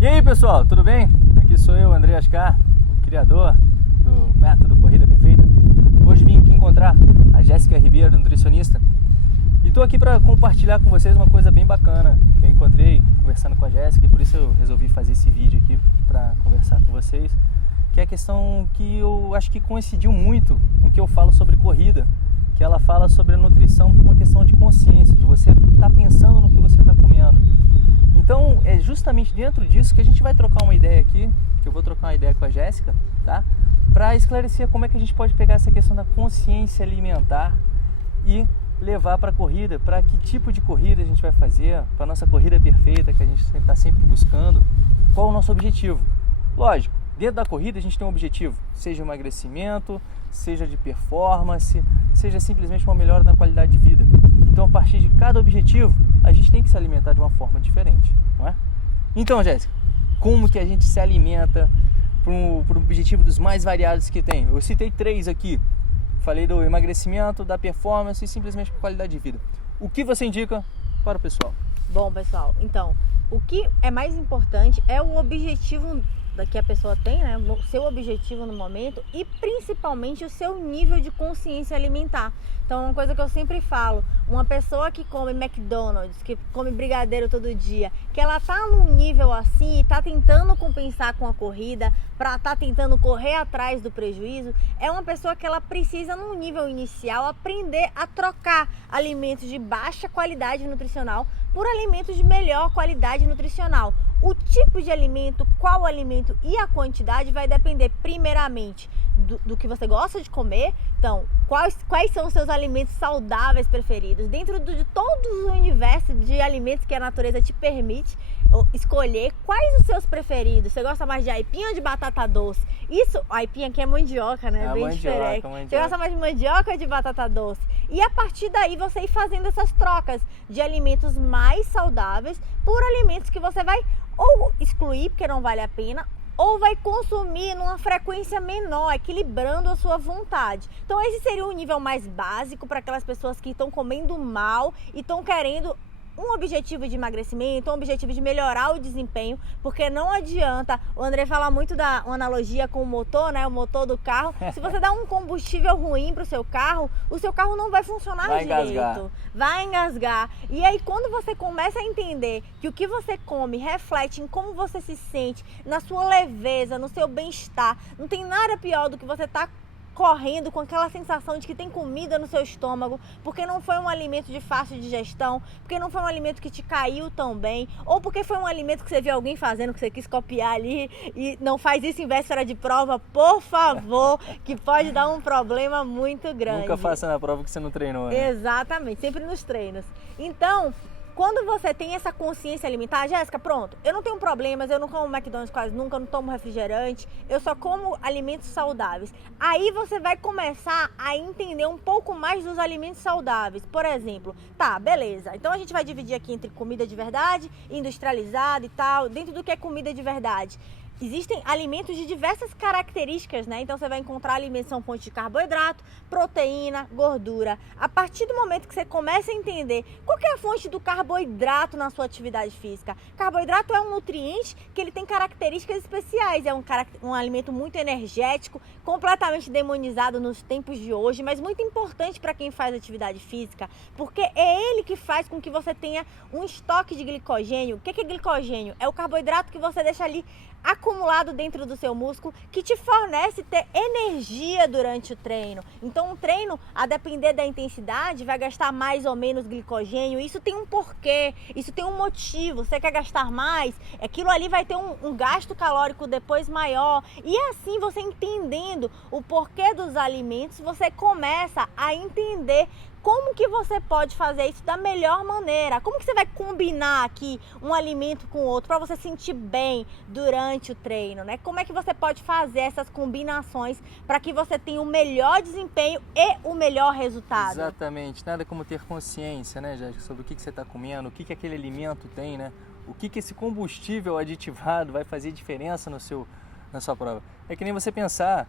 E aí pessoal, tudo bem? Aqui sou eu, André Ascar, o criador do Método Corrida Perfeita. Hoje vim aqui encontrar a Jéssica Ribeiro, nutricionista, e estou aqui para compartilhar com vocês uma coisa bem bacana que eu encontrei conversando com a Jéssica, e por isso eu resolvi fazer esse vídeo aqui para conversar com vocês, que é a questão que eu acho que coincidiu muito com o que eu falo sobre corrida, que ela fala sobre a nutrição por uma questão de consciência, de você estar pensando no que você está comendo. Então é justamente dentro disso que a gente vai trocar uma ideia aqui, que eu vou trocar uma ideia com a Jéssica, tá? Para esclarecer como é que a gente pode pegar essa questão da consciência alimentar e levar para a corrida, para que tipo de corrida a gente vai fazer, para a nossa corrida perfeita que a gente está sempre buscando, qual o nosso objetivo. Lógico, dentro da corrida a gente tem um objetivo, seja emagrecimento, seja de performance, seja simplesmente uma melhora na qualidade de vida. Então a partir de cada objetivo, a gente tem que se alimentar de uma forma diferente, não é? Então, Jéssica, como que a gente se alimenta para o objetivo dos mais variados que tem? Eu citei 3 aqui. Falei do emagrecimento, da performance e simplesmente por qualidade de vida. O que você indica para o pessoal? Bom, pessoal, então, o que é mais importante é o objetivo que a pessoa tem, né? O seu objetivo no momento e principalmente o seu nível de consciência alimentar. Então, uma coisa que eu sempre falo, uma pessoa que come McDonald's, que come brigadeiro todo dia, que ela tá num nível assim e tá tentando compensar com a corrida, tá tentando correr atrás do prejuízo, é uma pessoa que ela precisa, num nível inicial, aprender a trocar alimentos de baixa qualidade nutricional por alimentos de melhor qualidade nutricional. O tipo de alimento, qual alimento e a quantidade vai depender primeiramente do que você gosta de comer. Então, quais são os seus alimentos saudáveis preferidos? Dentro de todo o universo de alimentos que a natureza te permite escolher, quais os seus preferidos? Você gosta mais de aipim ou de batata doce? Isso, aipim aqui é mandioca, né? Bem diferente. Você gosta mais de mandioca ou de batata doce? E a partir daí você ir fazendo essas trocas de alimentos mais saudáveis por alimentos que você vai ou excluir porque não vale a pena, ou vai consumir numa frequência menor, equilibrando a sua vontade. Então esse seria o nível mais básico para aquelas pessoas que estão comendo mal e estão querendo um objetivo de emagrecimento, um objetivo de melhorar o desempenho, porque não adianta, o André fala muito da uma analogia com o motor, né, o motor do carro. Se você dá um combustível ruim para o seu carro não vai funcionar direito, vai engasgar. E aí quando você começa a entender que o que você come reflete em como você se sente, na sua leveza, no seu bem-estar, não tem nada pior do que você estar correndo com aquela sensação de que tem comida no seu estômago, porque não foi um alimento de fácil digestão, porque não foi um alimento que te caiu tão bem, ou porque foi um alimento que você viu alguém fazendo, que você quis copiar ali, e não faz isso em véspera de prova, por favor, que pode dar um problema muito grande. Nunca faça na prova que você não treinou, né? Exatamente, sempre nos treinos. Então, quando você tem essa consciência alimentar, Jéssica, pronto, eu não tenho problemas, eu não como McDonald's quase nunca, eu não tomo refrigerante, eu só como alimentos saudáveis. Aí você vai começar a entender um pouco mais dos alimentos saudáveis. Por exemplo, tá, beleza, então a gente vai dividir aqui entre comida de verdade, industrializada e tal, dentro do que é comida de verdade. Existem alimentos de diversas características, né? Então você vai encontrar alimentos que são fontes de carboidrato, proteína, gordura. A partir do momento que você começa a entender qual que é a fonte do carboidrato na sua atividade física. Carboidrato é um nutriente que ele tem características especiais. É um alimento muito energético, completamente demonizado nos tempos de hoje, mas muito importante para quem faz atividade física, porque é ele que faz com que você tenha um estoque de glicogênio. O que é glicogênio? É o carboidrato que você deixa ali acumulado dentro do seu músculo, que te fornece ter energia durante o treino. Então o treino, a depender da intensidade, vai gastar mais ou menos glicogênio. Isso tem um porquê, isso tem um motivo. Você quer gastar mais, aquilo ali vai ter um gasto calórico depois maior. E assim, você entendendo o porquê dos alimentos, você começa a entender como que você pode fazer isso da melhor maneira. Como que você vai combinar aqui um alimento com o outro para você sentir bem durante o treino, né? Como é que você pode fazer essas combinações para que você tenha o melhor desempenho e o melhor resultado? Exatamente, nada como ter consciência, né, Jéssica, sobre o que você está comendo, o que aquele alimento tem, né? O que esse combustível aditivado vai fazer diferença na sua prova. É que nem você pensar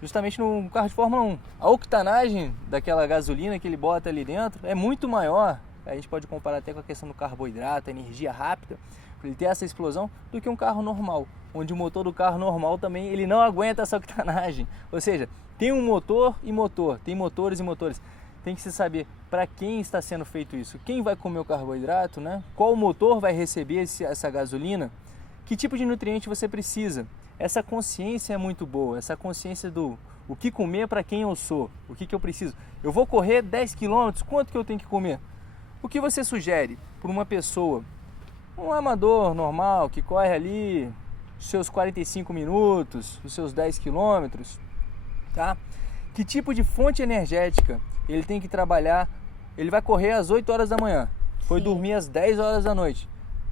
justamente no carro de Fórmula 1. A octanagem daquela gasolina que ele bota ali dentro é muito maior. A gente pode comparar até com a questão do carboidrato, a energia rápida, para ele ter essa explosão, do que um carro normal, onde o motor do carro normal também ele não aguenta essa octanagem. Ou seja, tem um motor e motor, tem motores e motores. Tem que se saber para quem está sendo feito isso, quem vai comer o carboidrato, né? Qual motor vai receber essa gasolina, que tipo de nutriente você precisa. Essa consciência é muito boa, essa consciência do o que comer para quem eu sou, o que eu preciso. Eu vou correr 10 km, quanto que eu tenho que comer? O que você sugere para uma pessoa, um amador normal, que corre ali os seus 45 minutos, os seus 10 km, tá? Que tipo de fonte energética ele tem que trabalhar? Ele vai correr às 8 horas da manhã, foi dormir às 10 horas da noite.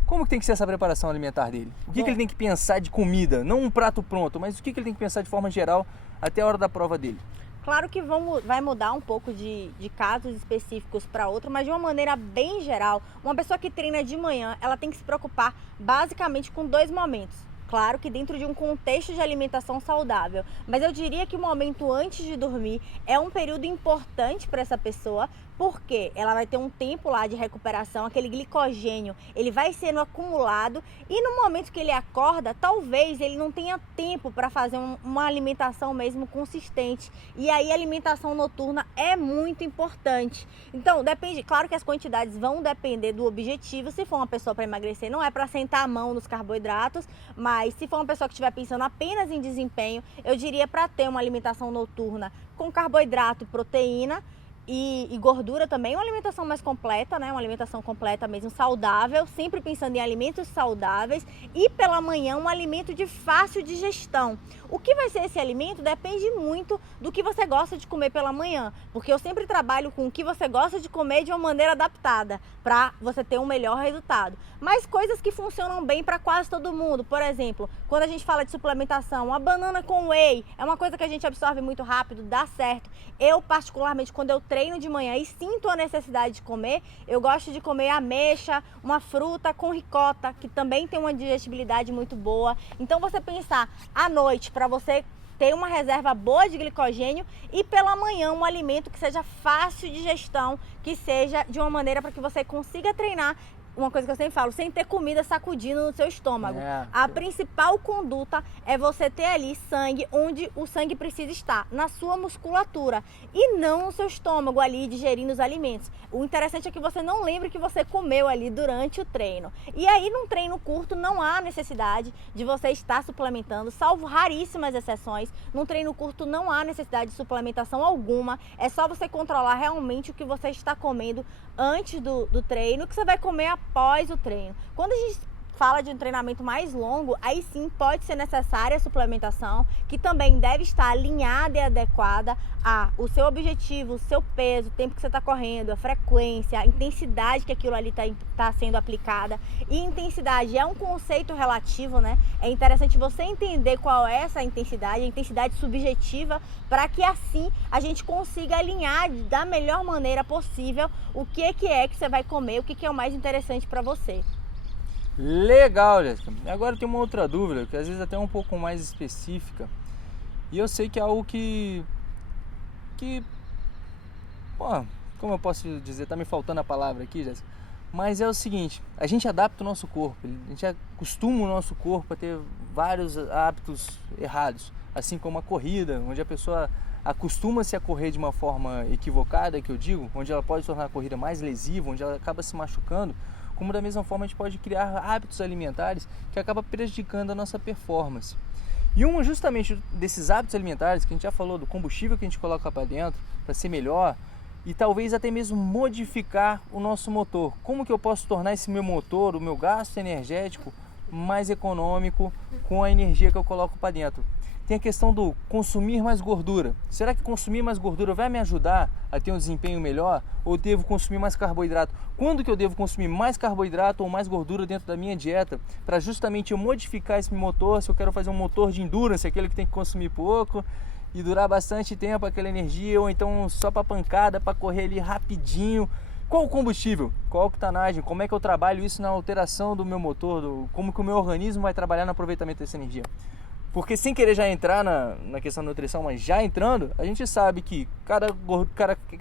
Como que tem que ser essa preparação alimentar dele? O que ele tem que pensar de comida? Não um prato pronto, mas o que ele tem que pensar de forma geral até a hora da prova dele? Claro que vai mudar um pouco de casos específicos para outro, mas de uma maneira bem geral, uma pessoa que treina de manhã, ela tem que se preocupar basicamente com 2 momentos. Claro que dentro de um contexto de alimentação saudável, mas eu diria que o momento antes de dormir é um período importante para essa pessoa, porque ela vai ter um tempo lá de recuperação, aquele glicogênio, ele vai sendo acumulado e no momento que ele acorda, talvez ele não tenha tempo para fazer uma alimentação mesmo consistente. E aí a alimentação noturna é muito importante. Então, depende, claro que as quantidades vão depender do objetivo. Se for uma pessoa para emagrecer, não é para sentar a mão nos carboidratos, mas se for uma pessoa que estiver pensando apenas em desempenho, eu diria para ter uma alimentação noturna com carboidrato, proteína e gordura também, uma alimentação mais completa, né? Uma alimentação completa mesmo, saudável, sempre pensando em alimentos saudáveis e pela manhã um alimento de fácil digestão. O que vai ser esse alimento depende muito do que você gosta de comer pela manhã, porque eu sempre trabalho com o que você gosta de comer de uma maneira adaptada para você ter um melhor resultado. Mas coisas que funcionam bem para quase todo mundo, por exemplo, quando a gente fala de suplementação, a banana com whey é uma coisa que a gente absorve muito rápido, dá certo. Eu particularmente, quando eu treino de manhã e sinto a necessidade de comer, eu gosto de comer ameixa, uma fruta com ricota, que também tem uma digestibilidade muito boa. Então você pensar à noite para você ter uma reserva boa de glicogênio e pela manhã um alimento que seja fácil de digestão, que seja de uma maneira para que você consiga treinar. Uma coisa que eu sempre falo, sem ter comida sacudindo no seu estômago. A principal conduta é você ter ali sangue onde o sangue precisa estar, na sua musculatura e não no seu estômago ali digerindo os alimentos. O interessante é que você não lembre que você comeu ali durante o treino. E aí num treino curto não há necessidade de você estar suplementando, salvo raríssimas exceções. Num treino curto não há necessidade de suplementação alguma, é só você controlar realmente o que você está comendo antes do treino, que você vai comer após o treino. Quando a gente fala de um treinamento mais longo, aí sim pode ser necessária a suplementação, que também deve estar alinhada e adequada ao seu objetivo, o seu peso, o tempo que você está correndo, a frequência, a intensidade que aquilo ali está sendo aplicada. E intensidade é um conceito relativo, né? É interessante você entender qual é essa intensidade, a intensidade subjetiva, para que assim a gente consiga alinhar da melhor maneira possível o que é que você vai comer, o que é o mais interessante para você. Legal, Jéssica. Agora tem uma outra dúvida, que às vezes até é um pouco mais específica. E eu sei que é algo que como eu posso dizer, tá me faltando a palavra aqui, Jéssica. Mas é o seguinte, a gente adapta o nosso corpo, a gente acostuma o nosso corpo a ter vários hábitos errados, assim como a corrida, onde a pessoa acostuma-se a correr de uma forma equivocada, que eu digo, onde ela pode tornar a corrida mais lesiva, onde ela acaba se machucando. Como da mesma forma a gente pode criar hábitos alimentares que acabam prejudicando a nossa performance. E um justamente desses hábitos alimentares, que a gente já falou, do combustível que a gente coloca para dentro, para ser melhor, e talvez até mesmo modificar o nosso motor. Como que eu posso tornar esse meu motor, o meu gasto energético, mais econômico com a energia que eu coloco para dentro? Tem a questão do consumir mais gordura. Será que consumir mais gordura vai me ajudar a ter um desempenho melhor? Ou devo consumir mais carboidrato? Quando que eu devo consumir mais carboidrato ou mais gordura dentro da minha dieta? Para justamente eu modificar esse motor, se eu quero fazer um motor de endurance, aquele que tem que consumir pouco e durar bastante tempo aquela energia, ou então só para pancada, para correr ali rapidinho. Qual o combustível? Qual a octanagem? Como é que eu trabalho isso na alteração do meu motor? Como que o meu organismo vai trabalhar no aproveitamento dessa energia? Porque sem querer já entrar na questão da nutrição, mas já entrando, a gente sabe que cada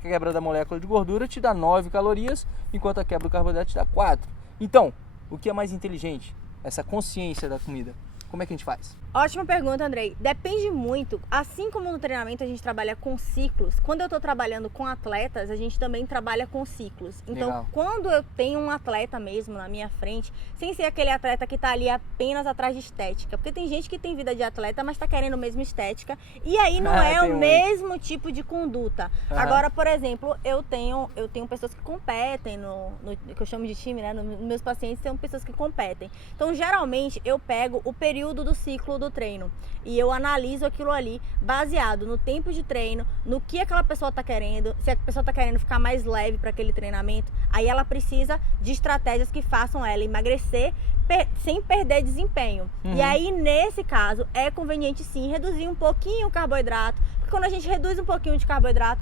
quebra da molécula de gordura te dá 9 calorias, enquanto a quebra do carboidrato te dá 4. Então, o que é mais inteligente? essa consciência da comida? Como é que a gente faz? Ótima pergunta, Andrei. Depende muito. Assim como no treinamento a gente trabalha com ciclos, quando eu estou trabalhando com atletas, a gente também trabalha com ciclos. Então, Legal. quando eu tenho um atleta mesmo na minha frente, sem ser aquele atleta que está ali apenas atrás de estética, porque tem gente que tem vida de atleta, mas está querendo mesmo estética, e aí não é o mesmo tipo de conduta. Agora, por exemplo, eu tenho pessoas que competem no que eu chamo de time, né? Nos meus pacientes são pessoas que competem. Então, geralmente, eu pego o período do ciclo do treino e eu analiso aquilo ali baseado no tempo de treino, no que aquela pessoa está querendo. Se a pessoa está querendo ficar mais leve para aquele treinamento, aí ela precisa de estratégias que façam ela emagrecer sem perder desempenho. E aí, nesse caso, é conveniente sim reduzir um pouquinho o carboidrato, porque quando a gente reduz um pouquinho de carboidrato,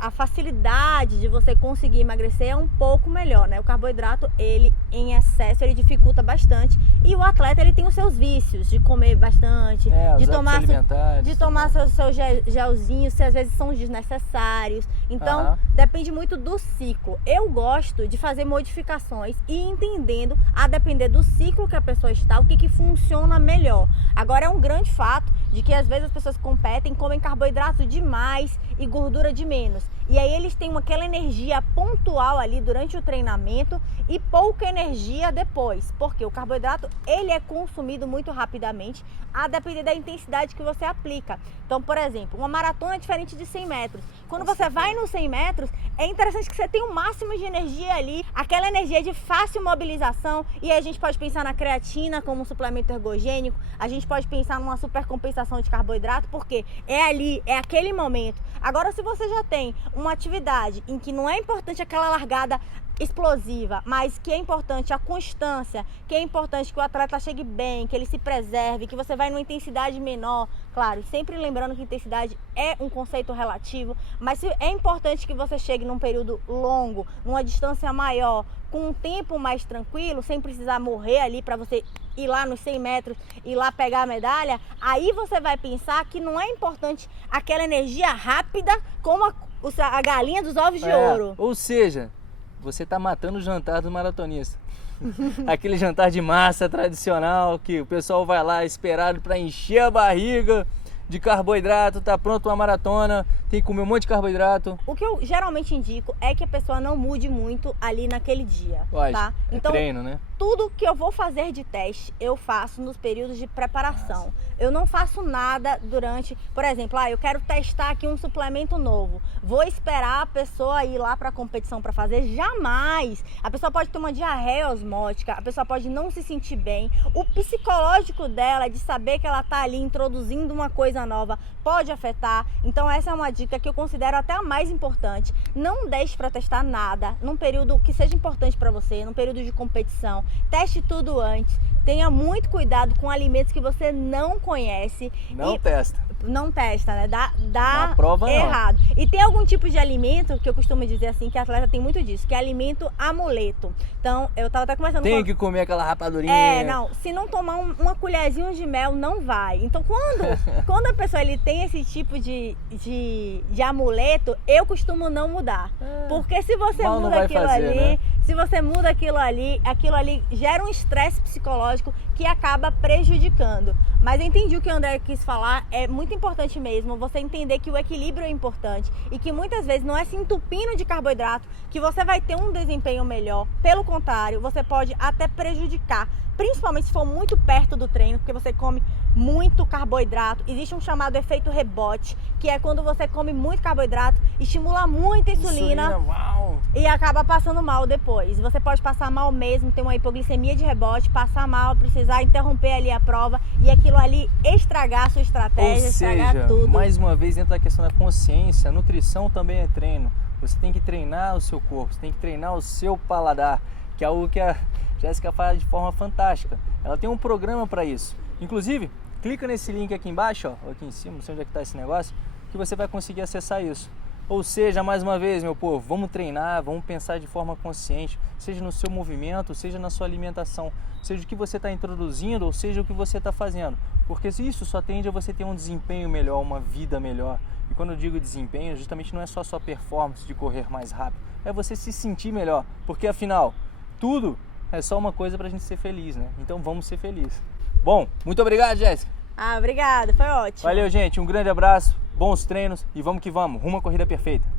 a facilidade de você conseguir emagrecer é um pouco melhor, né? O carboidrato, ele em excesso, ele dificulta bastante. E o atleta, ele tem os seus vícios de comer bastante, de tomar seus gelzinhos, que às vezes são desnecessários. Então, depende muito do ciclo. Eu gosto de fazer modificações e entendendo, a depender do ciclo que a pessoa está, o que funciona melhor. Agora, é um grande fato de que às vezes as pessoas competem, comem carboidrato demais e gordura de menos. E aí eles têm aquela energia pontual ali durante o treinamento e pouca energia depois, porque o carboidrato, ele é consumido muito rapidamente, a depender da intensidade que você aplica. Então, por exemplo, uma maratona é diferente de 100 metros. Quando você vai nos 100 metros, é interessante que você tenha um máximo de energia ali, aquela energia de fácil mobilização, e aí a gente pode pensar na creatina como um suplemento ergogênico, a gente pode pensar numa supercompensação de carboidrato, porque é ali, é aquele momento. Agora, se você já tem uma atividade em que não é importante aquela largada explosiva, mas que é importante a constância, que é importante que o atleta chegue bem, que ele se preserve, que você vai numa intensidade menor, claro, sempre lembrando que intensidade é um conceito relativo, mas é importante que você chegue num período longo, numa distância maior, com um tempo mais tranquilo, sem precisar morrer ali para você ir lá nos 100 metros e lá pegar a medalha, aí você vai pensar que não é importante aquela energia rápida como a galinha dos ovos de ouro. Ou seja, você está matando o jantar do maratonista. Aquele jantar de massa tradicional que o pessoal vai lá esperado para encher a barriga de carboidrato, tá pronto uma maratona, tem que comer um monte de carboidrato. O que eu geralmente indico é que a pessoa não mude muito ali naquele dia, Lógico, tá? Então, treino, né? Tudo que eu vou fazer de teste, eu faço nos períodos de preparação. Nossa. Eu não faço nada durante, por exemplo, eu quero testar aqui um suplemento novo. Vou esperar a pessoa ir lá para a competição para fazer? Jamais! A pessoa pode ter uma diarreia osmótica, a pessoa pode não se sentir bem. O psicológico dela, de saber que ela tá ali introduzindo uma coisa nova, pode afetar. Então essa é uma dica que eu considero até a mais importante. Não deixe para testar nada num período que seja importante para você, num período de competição. Teste tudo antes. Tenha muito cuidado com alimentos que você não conhece. Não testa, né? Dá prova errado. Não. E tem algum tipo de alimento, que eu costumo dizer assim, que atleta tem muito disso, que é alimento amuleto. Então, eu tava até conversando Tem que comer aquela rapadurinha. Não. Se não tomar uma colherzinha de mel, não vai. Então, quando a pessoa ele tem esse tipo de amuleto, eu costumo não mudar. Porque se você muda aquilo ali, né? Se você muda aquilo ali gera um estresse psicológico que acaba prejudicando. Mas eu entendi o que o André quis falar, é muito importante mesmo você entender que o equilíbrio é importante e que muitas vezes não é se entupindo de carboidrato que você vai ter um desempenho melhor. Pelo contrário, você pode até prejudicar, principalmente se for muito perto do treino, porque você come muito carboidrato. Existe um chamado efeito rebote, que é quando você come muito carboidrato, estimula muita insulina e acaba passando mal depois. Você pode passar mal mesmo, ter uma hipoglicemia de rebote, passar mal, precisar interromper ali a prova e aquilo ali estragar a sua estratégia, estragar tudo. Mais uma vez, dentro da questão da consciência, a nutrição também é treino. Você tem que treinar o seu corpo, você tem que treinar o seu paladar, que é algo que a Jéssica faz de forma fantástica. Ela tem um programa para isso. Inclusive, clica nesse link aqui embaixo, aqui em cima, não sei onde é que está esse negócio, que você vai conseguir acessar isso. Ou seja, mais uma vez, meu povo, vamos treinar, vamos pensar de forma consciente, seja no seu movimento, seja na sua alimentação, seja o que você está introduzindo, ou seja o que você está fazendo. Porque isso só tende a você ter um desempenho melhor, uma vida melhor. E quando eu digo desempenho, justamente não é só a sua performance de correr mais rápido, é você se sentir melhor. Porque afinal, tudo é só uma coisa pra gente ser feliz, né? Então vamos ser felizes. Bom, muito obrigado, Jéssica. Obrigada, foi ótimo. Valeu, gente. Um grande abraço, bons treinos e vamos que vamos, rumo à corrida perfeita.